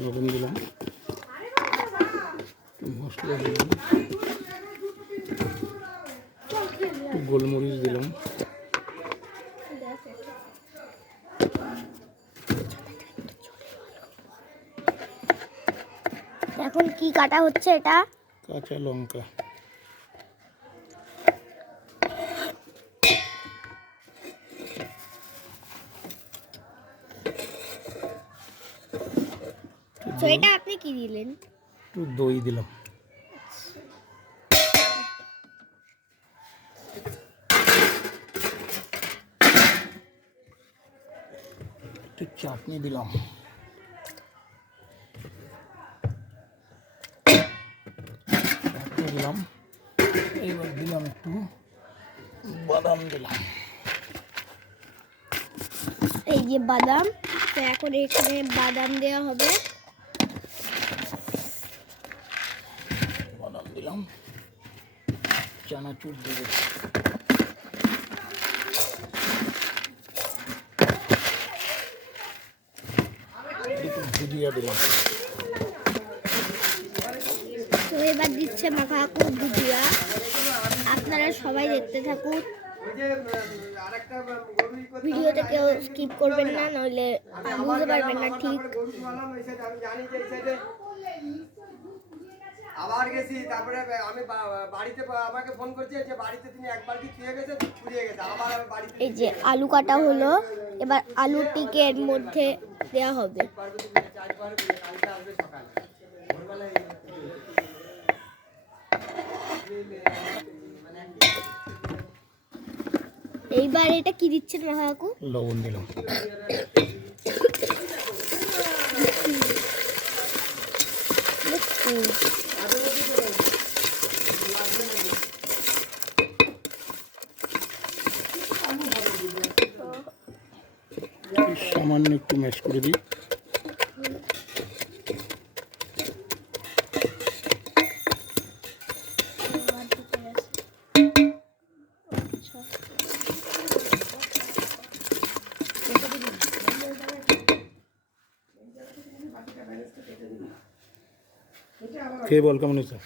লবণ দিলাম, মশলা দিলাম, গোলমরিচ দিলাম, এখন কি কাটা হচ্ছে? এটা কাঁচা লঙ্কা, তো এটা আপনি কি দিলেন? একটু দই দিলাম, একটু চাটনি দিলাম, দিলাম, এবার দিলাম একটু বাদাম দিলাম। এই যে বাদাম, তো এখন এখানে বাদাম দেওয়া হবে। বাদাম দিলাম, চানাচুর দেবো, একটু ভুজিয়া দিলাম। তো এবার দিচ্ছে মাখাকু ভুজিয়া। আপনারা সবাই দেখতে থাকুন, ভিডিওটা কেউ স্কিপ করবেন না, নইলে বুঝতে পারবেন না ঠিক। আবার গেছি, তারপরে আমি বাড়িতে আমাকে ফোন করছে যে বাড়িতে তিনি একবার কি ছুঁয়ে গেছে, ফুরিয়ে গেছে। আবার আমি বাড়িতে এই যে আলু কাটা হলো, এবার আলুটিকে এর মধ্যে দেওয়া হবে। এইবার এটা কি দিচ্ছেন মাহাকু? লবণ দিলাম, সামান্য একটু ম্যাশ করে দিই। খেয়ে বল কেমন হয়েছে?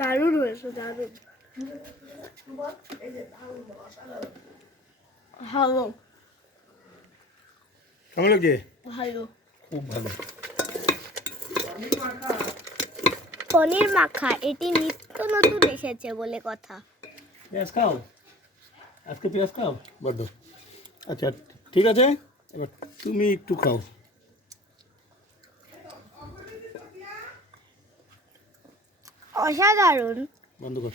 দারুণ হয়েছে, দারুণ। ভালো, কেমন লাগছে? ভালো। খুব ভালো। পনির মাখা, এটি নিত্য নতুন এসেছে বলে কথা। পেঁয়াজ খাও, আজকে পেঁয়াজ খাও বড্ড। আচ্ছা ঠিক আছে, এবার তুমি একটু খাও। অসাধারণ। বন্ধ কর।